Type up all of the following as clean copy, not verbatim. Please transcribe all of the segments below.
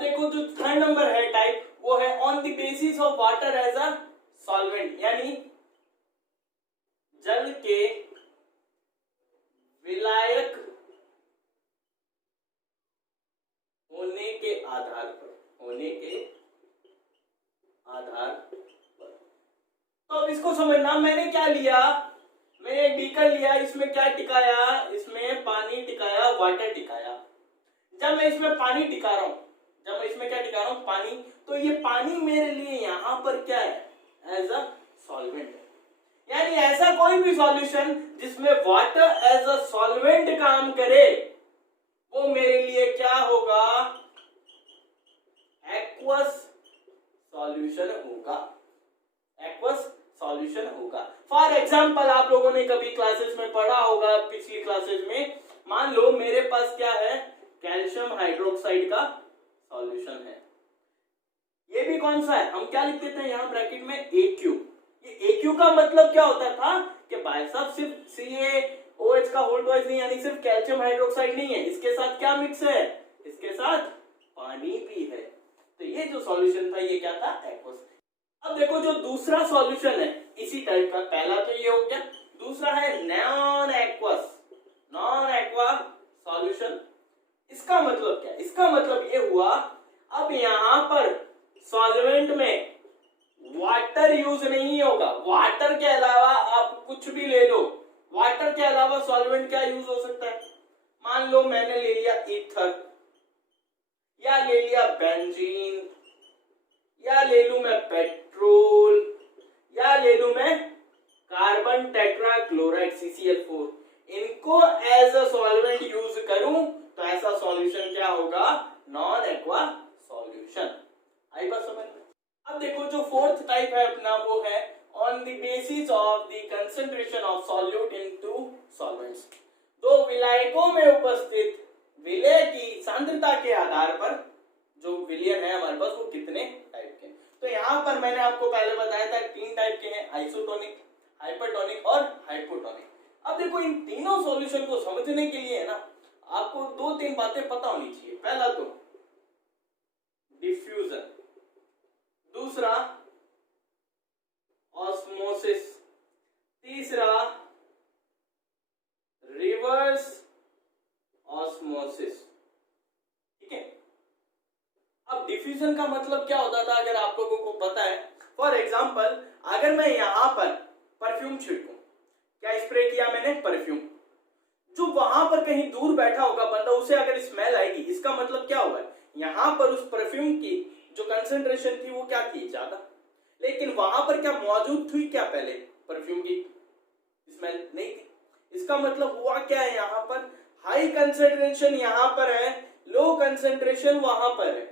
देखो जो third number है टाइप, वो है on the basis of water as a solvent, यानी जल के विलायक होने के आधार पर, तो अब इसको समझना, मैंने क्या लिया, मैंने एक बीकर लिया, इसमें क्या टिकाया, इसमें पानी टिकाया, वाटर टिकाया। जब मैं इसमें पानी टिका रहा हूं, जब मैं इसमें क्या टिका रहा हूं, पानी, तो ये पानी मेरे लिए यहां पर क्या है, एज अ सॉल्वेंट है। यानी ऐसा कोई भी सॉल्यूशन जिसमें वाटर एज अ सॉल्वेंट काम करे, वो मेरे लिए क्या होगा, एक्वस सॉल्यूशन होगा, एक्वस सॉल्यूशन होगा। फॉर एग्जाम्पल आप लोगों ने कभी क्लासेस में पढ़ा होगा, पिछली क्लासेस में, मान लो मेरे पास क्या है, कैल्शियम हाइड्रोक्साइड का सॉल्यूशन है। ये भी कौन सा है, हम क्या लिख देते हैं यहां ब्रैकेट में, AQ। ये AQ का मतलब क्या होता था कि भाई साहब सिर्फ CaOH का होल ट्वाइस नहीं, यानी सिर्फ कैल्शियम हाइड्रोक्साइड नहीं है, इसके साथ क्या मिक्स है, इसके साथ पानी भी है। तो ये जो सॉल्यूशन था ये क्या था, एक्वस। अब देखो जो दूसरा सॉल्यूशन है इसी टाइप का, पहला तो ये हो गया, दूसरा है non aqueous, non aqua solution. इसका मतलब क्या, इसका मतलब ये हुआ, अब यहां पर सॉल्वेंट में वाटर यूज नहीं होगा, वाटर के अलावा आप कुछ भी ले लो, वाटर के अलावा सॉल्वेंट क्या यूज हो सकता है, मान लो मैंने ले लिया ईथर, या ले लिया बेंजीन, या ले लूं मैं पेट्रोल, या ले लूं मैं कार्बन टेट्राक्लोराइड CCl4, इनको एज अ सॉल्वेंट यूज करूं तो ऐसा सॉल्यूशन क्या होगा, नॉन एक्वा सॉल्यूशन। आई बात समझ में। अब देखो जो फोर्थ टाइप है अपना, वो है on the basis of the concentration of solute into solvents. दो विलायकों में उपस्थित विलय की सांद्रता के आधार पर, जो विलयन है हमारे पास वो कितने टाइप के। तो यहां पर मैंने आपको पहले बताया था 3 टाइप के हैं, आइसोटोनिक, हाइपरटोनिक और हाइपोटोनिक। अब देखो इन तीनों सॉल्यूशन को समझने के लिए ना आपको 2-3 बातें पता होनी चाहिए। पहला तो डिफ्यूजन, दूसरा ऑस्मोसिस, तीसरा रिवर्स ऑस्मोसिस। ठीक है। अब डिफ्यूजन का मतलब क्या होता था अगर आप लोगों को पता है, फॉर एग्जांपल अगर मैं यहां पर परफ्यूम छिड़कूं, क्या स्प्रे किया मैंने, परफ्यूम, जो वहां पर कहीं दूर बैठा होगा बंदा, उसे अगर स्मेल आएगी, इसका मतलब क्या हुआ, यहां पर उस परफ्यूम की जो कंसंट्रेशन थी वो क्या थी, ज्यादा, लेकिन वहां पर क्या मौजूद थी, क्या पहले परफ्यूम की स्मेल नहीं थी। इसका मतलब हुआ क्या है, यहां पर हाई कंसंट्रेशन यहां पर है, लो कंसंट्रेशन वहां पर है,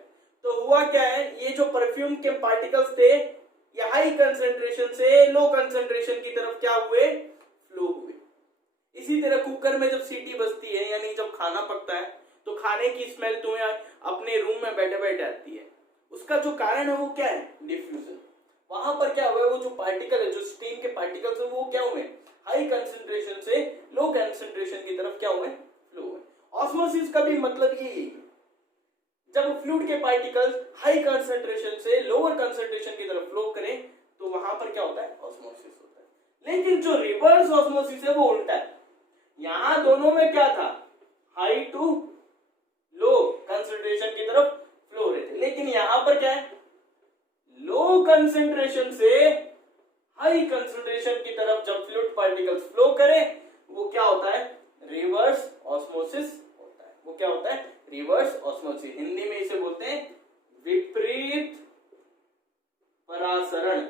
तो हुआ क्या है, ये जो परफ्यूम के पार्टिकल्स थे ये हाई कंसंट्रेशन से लो कंसंट्रेशन की तरफ क्या हुए, फ्लो हुए। इसी तरह कुकर में जब सीटी बजती है, यानी जब खाना पकता है, तो खाने की स्मेल तुम्हें अपने रूम में बैठे बैठे आती है, उसका जो कारण है वो क्या है, डिफ्यूजन। वहां पर क्या हुआ, वो जो पार्टिकल है, जो स्टीम के पार्टिकल्स है, वो क्या हुए, हाई कंसंट्रेशन से लो कंसंट्रेशन की तरफ क्या हुए, फ्लो हुए। ऑस्मोसिस का भी मतलब यही है, जब फ्लूइड के पार्टिकल्स हाई कंसंट्रेशन से लोअर कंसंट्रेशन की तरफ फ्लो करें तो वहां पर क्या होता है, ऑस्मोसिस होता है। लेकिन जो रिवर्स ऑस्मोसिस है वो उल्टा है, यहां दोनों में क्या था, हाई टू लो कंसंट्रेशन की तरफ फ्लो रहे थे, लेकिन यहां पर क्या है, लो कंसंट्रेशन से हाई कंसंट्रेशन की तरफ जब फ्लूइड पार्टिकल्स फ्लो करें वो क्या होता है, रिवर्स ऑस्मोसिस होता है। वो क्या होता है, रिवर्स ऑस्मोसिस। हिंदी में इसे बोलते हैं विपरीत परासरण।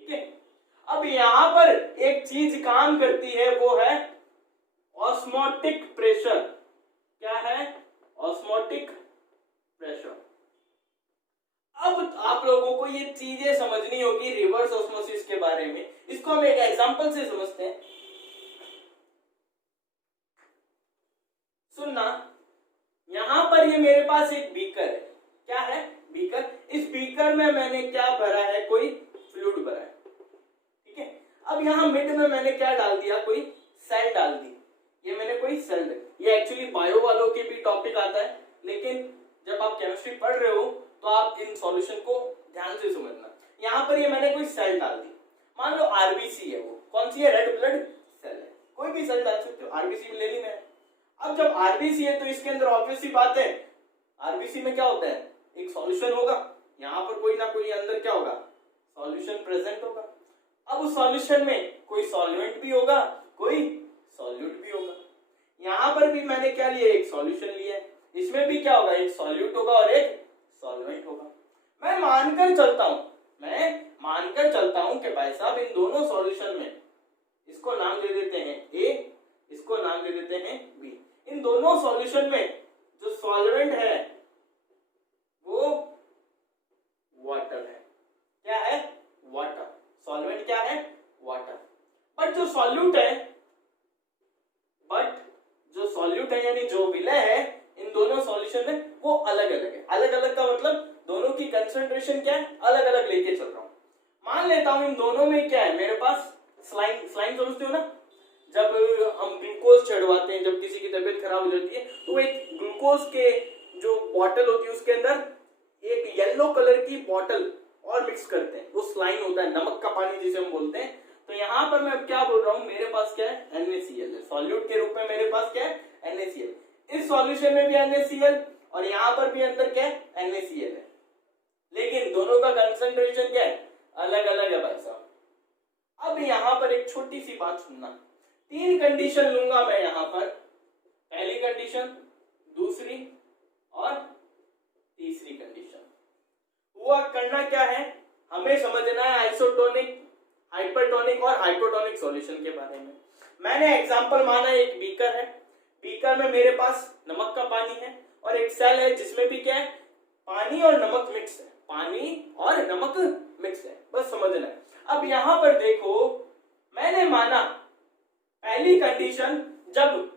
ठीक है। अब यहां पर एक चीज काम करती है, वो है ऑस्मोटिक प्रेशर। क्या है, ऑस्मोटिक प्रेशर। अब आप लोगों को ये चीजें समझनी होगी रिवर्स ऑस्मोसिस के बारे में, इसको हम एक एग्जांपल से समझते हैं। सुनना, यहां पर ये मेरे पास एक बीकर है, क्या है, बीकर। इस बीकर में मैंने क्या भरा है, कोई फ्लूइड भरा है। ठीक है। अब यहां मिड में मैंने क्या डाल दिया, कोई सेल डाल दी, ये मैंने कोई सेल, ये एक्चुअली बायो वालों के भी टॉपिक आता है, लेकिन जब आप केमिस्ट्री पढ़ रहे हो तो आप इन सॉल्यूशन को ध्यान से समझना। यहाँ पर ये मैंने कोई सेल डाल दी, मान लो आरबीसी है, वो कौन सी है, रेड ब्लड सेल है, कोई भी सेल डाल सकते हो, आरबीसी में ले ली मैंने। अब जब आरबीसी है तो इसके अंदर ऑब्वियस सी बात है, आरबीसी में क्या होता है, एक सॉल्यूशन होगा, यहाँ पर कोई ना कोई अंदर क्या होगा, सॉल्यूशन प्रेजेंट होगा। अब उस सॉल्यूशन में कोई सॉल्वेंट भी होगा, कोई सॉल्यूट भी होगा। यहाँ पर भी मैंने क्या लिया, एक सॉल्यूशन लिया है, इसमें भी क्या होगा, एक सॉल्यूट होगा और एक सॉल्वेंट होगा। मैं मानकर चलता हूं कि भाई साहब इन दोनों सॉल्यूशन में, इसको नाम दे देते हैं ए, इसको नाम दे देते हैं बी। इन दोनों सॉल्यूशन में जो सॉल्वेंट है वो वाटर है। क्या है, वाटर। सॉल्वेंट क्या है, वाटर। बट जो सॉल्यूट है यानी जो विलय है इन दोनों सॉल्यूशन में वो अलग अलग है। अलग अलग का मतलब दोनों की कंसंट्रेशन क्या है, अलग अलग लेके चल रहा हूं। मान लेता हूं इन दोनों में क्या है, मेरे पास स्लाइन समझते हो ना, जब हम ग्लूकोज चढ़वाते हैं, जब किसी की तबीयत खराब हो जाती है तो एक ग्लूकोज के जो बॉटल होती है उसके अंदर एक येलो कलर की बॉटल और मिक्स करते हैं, वो स्लाइन होता है, नमक का पानी जिसे हम बोलते हैं। तो यहाँ पर मैं क्या बोल रहा हूँ, मेरे पास क्या है, NaCl है, सॉल्यूट के रूप में मेरे पास क्या है, NaCl। इस सॉल्यूशन में भी NaCl और यहाँ पर भी अंदर क्या है, NaCl है, लेकिन दोनों का कंसंट्रेशन क्या है, अलग अलग है भाई साहब। अब यहाँ पर एक छोटी सी बात सुनना, 3 कंडीशन लूंगा मैं यहाँ पर, पहली कंडीशन, दूसरी और तीसरी कंडीशन। हुआ करना क्या है, हमें समझना है आइसोटोनिक, हाइपरटोनिक और हाइपोटोनिक सॉल्यूशन के बारे में। मैंने एग्जांपल माना एक बीकर है, बीकर में मेरे पास नमक का पानी है और एक सेल है जिसमें भी क्या है, पानी और नमक मिक्स है, पानी और नमक मिक्स है, बस समझना है। अब यहां पर देखो, मैंने माना पहली कंडीशन, जब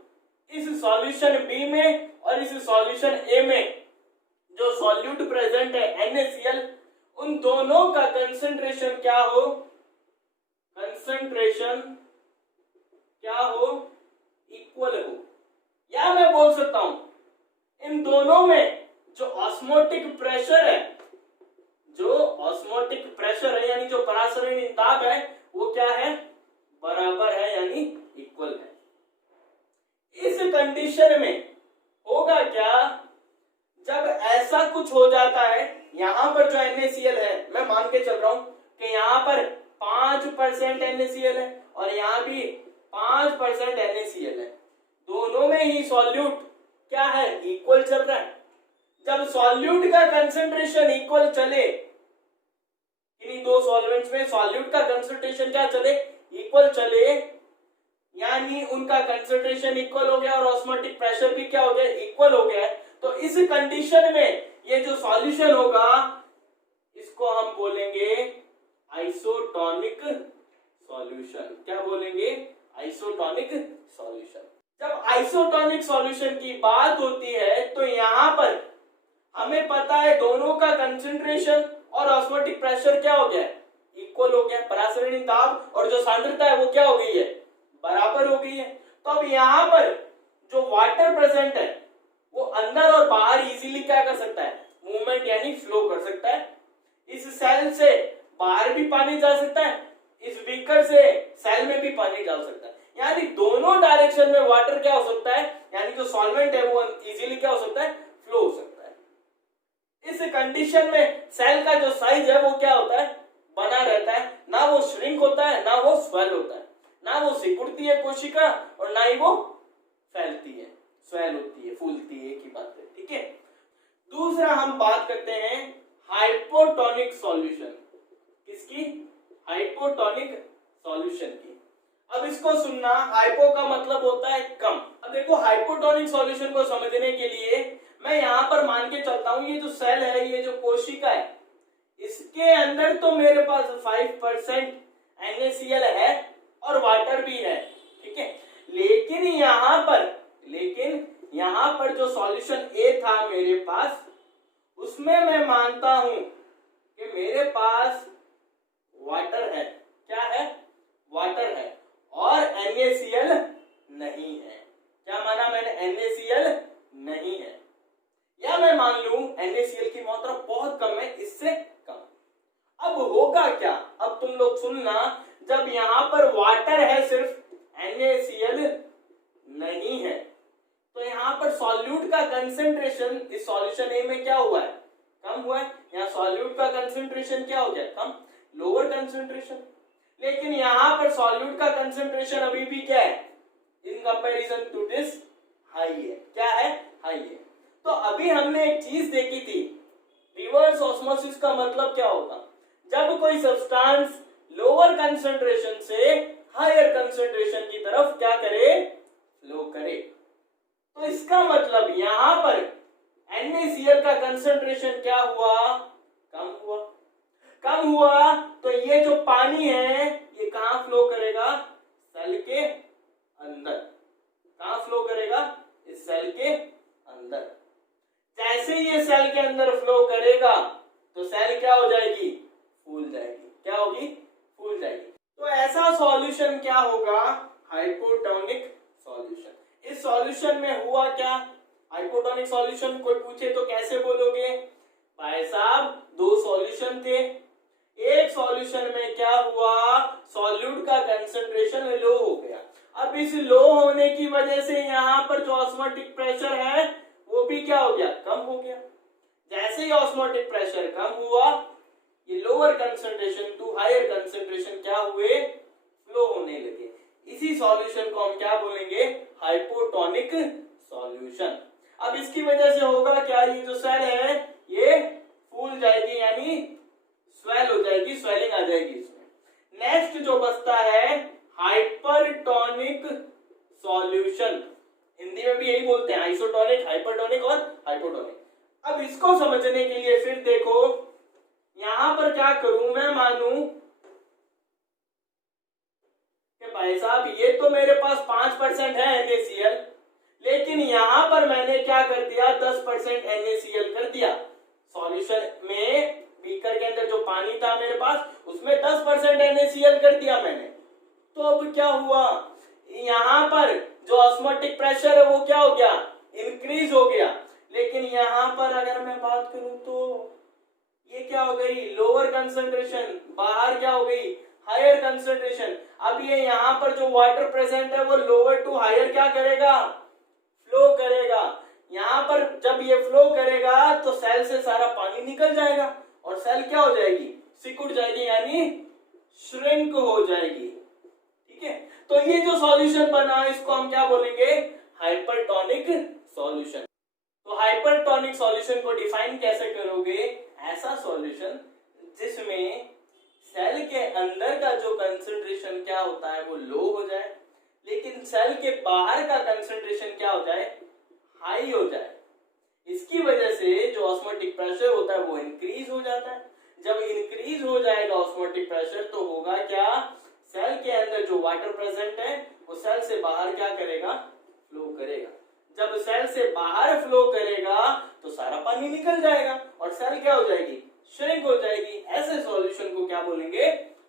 इस सॉल्यूशन बी में और इस सॉल्यूशन ए में जो सॉल्यूट प्रेजेंट है NaCl, उन दोनों का कंसंट्रेशन क्या हो, इक्वल हो। या मैं बोल सकता हूं इन दोनों में जो ऑस्मोटिक प्रेशर है यानी जो परासरणीय दाब है वो क्या है, बराबर है यानी इक्वल है। इस कंडीशन में होगा क्या, जब ऐसा कुछ हो जाता है, यहां पर जो NaCl है, मैं मान के चल रहा हूं कि यहां पर 5% NaCl है और यहां भी 5% NaCl है, दोनों में ही सॉल्यूट क्या है, इक्वल चल रहा है। जब सॉल्यूट का कंसंट्रेशन इक्वल चले, इन्हीं दो सॉल्वेंट्स में सॉल्यूट का कंसंट्रेशन क्या चले, इक्वल चले, यानी उनका कंसंट्रेशन इक्वल हो गया और ऑस्मोटिक प्रेशर भी क्या हो गया, इक्वल हो गया। तो इस कंडीशन में ये जो सॉल्यूशन होगा इसको हम बोलेंगे आइसोटोनिक सॉल्यूशन। क्या बोलेंगे, आइसोटोनिक सॉल्यूशन। जब आइसोटोनिक सॉल्यूशन की बात होती है तो यहां पर हमें पता है दोनों का कंसंट्रेशन और ऑस्मोटिक प्रेशर क्या हो गया, इक्वल हो गया, परासरणीय दाब और जो सांद्रता है वो क्या हो गई है, बराबर हो गई है। तो अब यहां पर जो वाटर प्रेजेंट है वो अंदर और बाहर इजीली क्या कर सकता है, मूवमेंट यानी फ्लो कर सकता है। इस सेल से बाहर भी पानी जा सकता है, इस बीकर से सेल में भी पानी डाल सकता है, यानी दोनों डायरेक्शन में वाटर क्या हो सकता है, यानी जो सॉल्वेंट है वो इजीली क्या हो सकता है, फ्लो हो सकता है। इस कंडीशन में सेल का जो साइज है वो क्या होता है, बना रहता है, ना वो श्रिंक होता है ना वो स्वेल होता है, ना वो सिकुड़ती है कोशिका और ना ही वो फैलती है, स्वेल होती है, फूलती है, एक ही बात है, ठीक है। दूसरा हम बात करते हैं हाइपोटोनिक सॉल्यूशन, किसकी, हाइपोटोनिक सॉल्यूशन की। अब इसको सुनना, हाइपो का मतलब होता है कम। अब देखो हाइपोटोनिक सॉल्यूशन को समझने के लिए मैं यहां पर मान के चलता हूं ये जो सेल है, ये जो कोशिका है, इसके अंदर तो मेरे पास 5% NaCl है और वाटर भी है, ठीक है। लेकिन यहां पर जो सॉल्यूशन A था मेरे पास, उसमें मैं मानता हूं कि मेरे पास वाटर है, क्या है, वाटर है और NaCl नहीं है। क्या माना मैंने, NaCl नहीं है, मान लूं NaCl की मात्रा बहुत कम है, इससे कम। अब होगा क्या, अब तुम लोग सुनना, जब यहां पर वाटर है सिर्फ NaCl नहीं है, तो यहां पर सॉल्यूट का कंसेंट्रेशन इस सॉल्यूशन ए में क्या हुआ है, कम हुआ है। यहाँ सॉल्यूट का कंसेंट्रेशन क्या हो गया, कम, लोअर कंसेंट्रेशन। लेकिन यहां पर सॉल्यूट का कंसेंट्रेशन अभी भी क्या है, in comparison to this high है। क्या है, हाई है। तो अभी हमने एक चीज देखी थी, रिवर्स ऑस्मोसिस का मतलब क्या होता, जब कोई सब्सटेंस लोअर कंसेंट्रेशन से हायर कंसेंट्रेशन की तरफ क्या करे, फ्लो करे। तो इसका मतलब यहां पर NaCl का कंसेंट्रेशन क्या हुआ, कम हुआ। कम हुआ तो ये जो पानी है ये कहां फ्लो करेगा, सेल के अंदर। कहां फ्लो करेगा, इस सेल के अंदर। जैसे ये सेल के अंदर फ्लो करेगा तो सेल क्या हो जाएगी, फूल जाएगी। क्या होगी, फूल जाएगी। तो ऐसा सॉल्यूशन क्या होगा, हाइपोटोनिक सॉल्यूशन। इस सॉल्यूशन में हुआ क्या, हाइपोटोनिक सॉल्यूशन कोई पूछे तो कैसे बोलोगे, भाई साहब दो सॉल्यूशन थे, एक सॉल्यूशन में क्या हुआ, सॉल्यूट का कंसंट्रेशन लो हो गया। अब इस लो होने की वजह से यहां पर जो ऑस्मोटिक प्रेशर है वो भी क्या हो गया, कम हो गया। जैसे ही ऑस्मोटिक प्रेशर कम हुआ, ये lower concentration to higher concentration क्या हुए, फ्लो होने लगे। इसी सॉल्यूशन को हम क्या बोलेंगे, हाइपोटोनिक सॉल्यूशन। अब इसकी वजह से होगा क्या, ये जो सेल है ये फूल जाएगी, यानी स्वेल हो जाएगी, स्वेलिंग आ जाएगी इसमें। नेक्स्ट जो बचता है हाइपरटोनिक सॉल्यूशन, हिंदी में भी यही बोलते हैं, आइसोटोनिक, हाइपरटोनिक और हाइपोटोनिक। अब इसको समझने के लिए फिर देखो, यहां पर क्या करूं मैं, मानूं कि भाई साहब ये तो मेरे पास 5% है NaCl, लेकिन यहां पर मैंने क्या कर दिया, 10% NaCl कर दिया। सॉल्यूशन में बीकर के अंदर जो पानी था मेरे पास, उसमें 10% NaCl कर दिया मैंने। तो अब क्या हुआ, यहां पर जो ऑस्मोटिक प्रेशर है वो क्या हो गया, इंक्रीज हो गया। लेकिन यहां पर अगर मैं बात करूं तो ये क्या हो गई, लोअर कंसंट्रेशन, बाहर क्या हो गई, हायर कंसंट्रेशन। अब ये यहां पर जो वाटर प्रेजेंट है वो लोअर टू हायर क्या करेगा, फ्लो करेगा। यहां पर जब ये फ्लो करेगा तो सेल से सारा पानी निकल जाएगा और सेल क्या हो जाएगी, सिकुड़ जाएगी, यानी श्रिंक हो जाएगी। ठीक है, तो ये जो सॉल्यूशन बना इसको हम क्या बोलेंगे, हाइपरटोनिक सॉल्यूशन। तो हाइपरटोनिक सॉल्यूशन को डिफाइन कैसे करोगे, ऐसा सॉल्यूशन जिसमें सेल के अंदर का जो कंसंट्रेशन क्या होता है वो लो हो जाए, लेकिन सेल के बाहर का कंसंट्रेशन क्या हो जाए, हाई हो जाए। इसकी वजह से जो ऑस्मोटिक प्रेशर होता है वो इंक्रीज हो जाता है। जब इंक्रीज हो जाएगा ऑस्मोटिक प्रेशर तो होगा क्या, सेल के अंदर जो वाटर प्रेजेंट है वो सेल से बाहर क्या करेगा, फ्लो करेगा। जब सेल से बाहर फ्लो करेगा तो सारा पानी निकल जाएगा और सेल क्या हो जाएगी, श्रिंक हो जाएगी। ऐसे सॉल्यूशन को क्या बोलेंगे,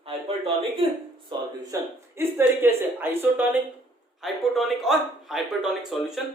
हाइपरटोनिक सॉल्यूशन। इस तरीके से आइसोटोनिक, हाइपोटोनिक और हाइपरटोनिक सॉल्यूशन